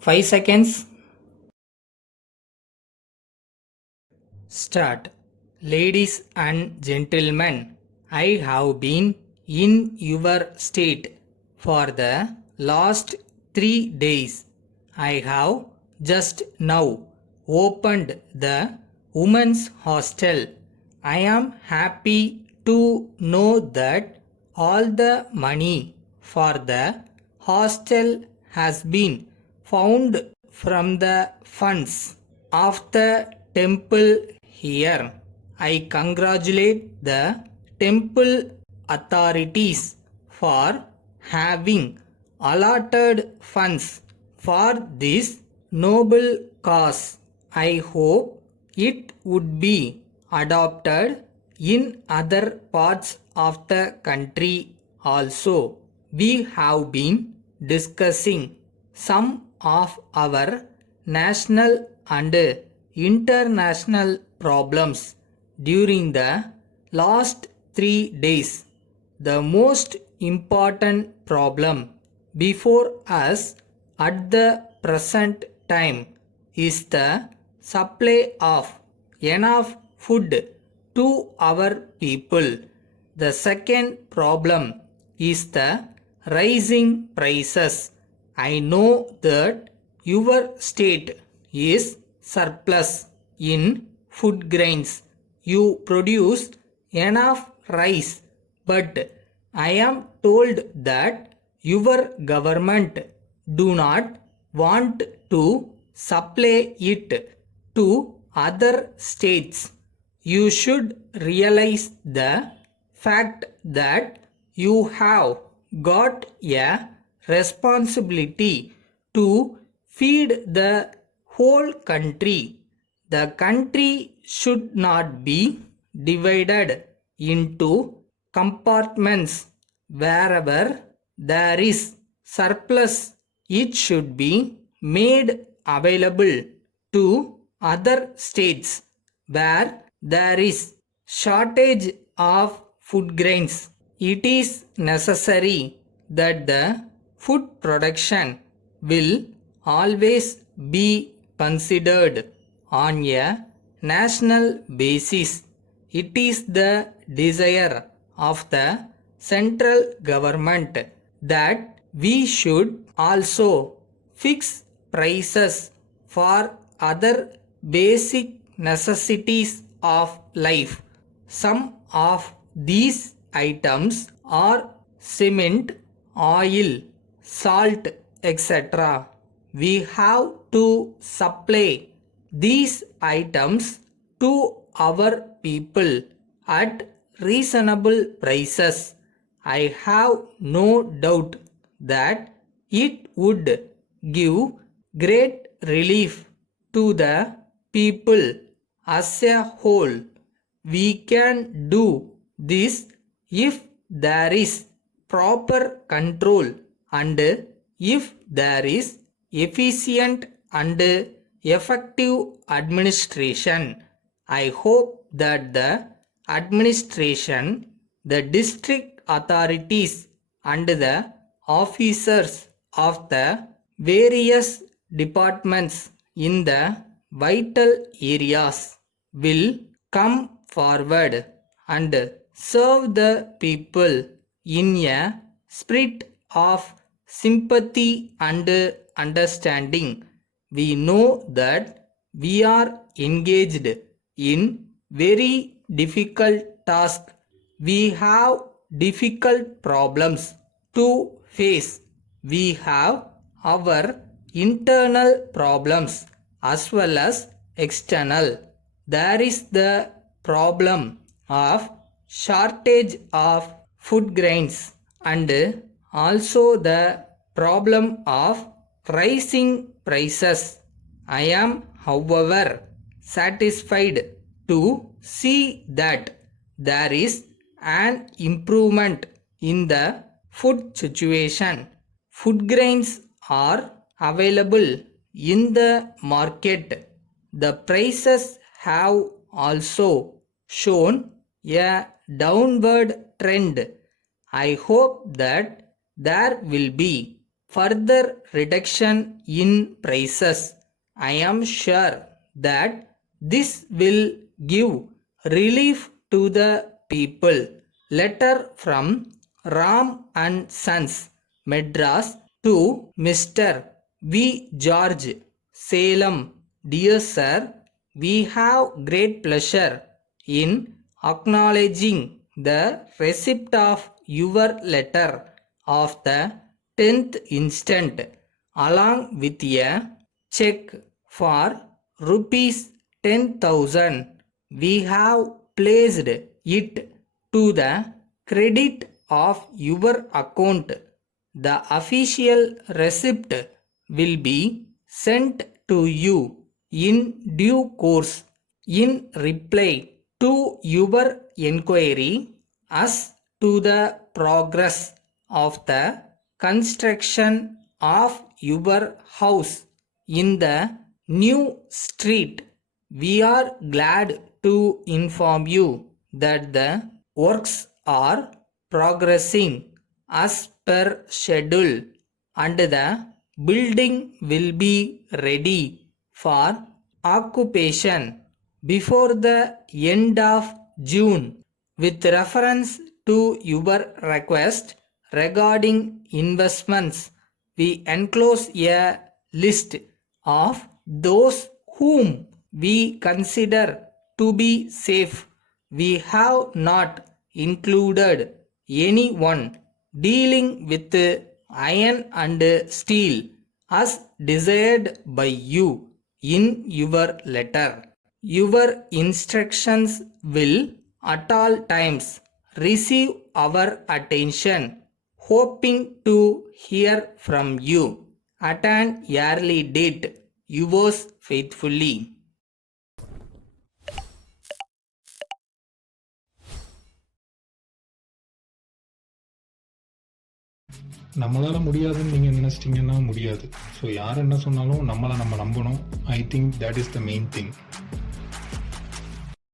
5 seconds. Start. Ladies and gentlemen, I have been in your state for the last 3 days. I have just now opened the women's hostel. I am happy to know that all the money for the hostel has been found from the funds of the temple here. I congratulate the temple authorities for having allotted funds for this noble cause. I hope it would be adopted in other parts of the country also. We have been discussing some of our national and international problems during the last 3 days. The most important problem before us at the present time is the supply of enough food to our people. The second problem is the rising prices. I know that your state is surplus in food grains. You produce enough rice, but I am told that your government do not want to supply it to other states. You should realize the fact that you have got a responsibility to feed the whole country. The country should not be divided into compartments. Wherever there is surplus, it should be made available to other states where there is shortage of food grains. It is necessary that the food production will always be considered on a national basis. It is the desire of the central government that we should also fix prices for other basic necessities of life. Some of these items are cement, oil, salt, etc. We have to supply these items to our people at reasonable prices. I have no doubt that it would give great relief to the people as a whole. We can do this if there is proper control and if there is efficient and effective administration. I hope that the administration, the district authorities and the officers of the various departments in the vital areas will come forward and serve the people in a spirit of sympathy and understanding. We know that we are engaged in very difficult task. We have difficult problems to face. We have our internal problems as well as external. There is the problem of shortage of food grains and also the problem of rising prices. I am, however, satisfied to see that there is an improvement in the food situation. Food grains are available in the market. The prices have also shown a downward trend. I hope that there will be further reduction in prices. I am sure that this will give relief to the people. Letter from Ram and Sons, Madras, to Mr. V. George, Salem. Dear Sir, we have great pleasure in acknowledging the receipt of your letter of the 10th instant, along with a check for rupees 10,000. We have placed it to the credit of your account. The official receipt will be sent to you in due course. In reply to your inquiry as to the progress of the construction of your house in the new street, we are glad to inform you that the works are progressing as per schedule and the building will be ready for occupation before the end of June. With reference to your request regarding investments, we enclose a list of those whom we consider to be safe. We have not included anyone dealing with iron and steel as desired by you in your letter. Your instructions will at all times receive our attention, hoping to hear from you at an early date. Yours faithfully. நம்மளால் முடியாதுன்னு நீங்கள் நினச்சிட்டிங்கன்னா முடியாது. So யார் என்ன சொன்னாலும் நம்ம நம்பணும். I think that is the main thing.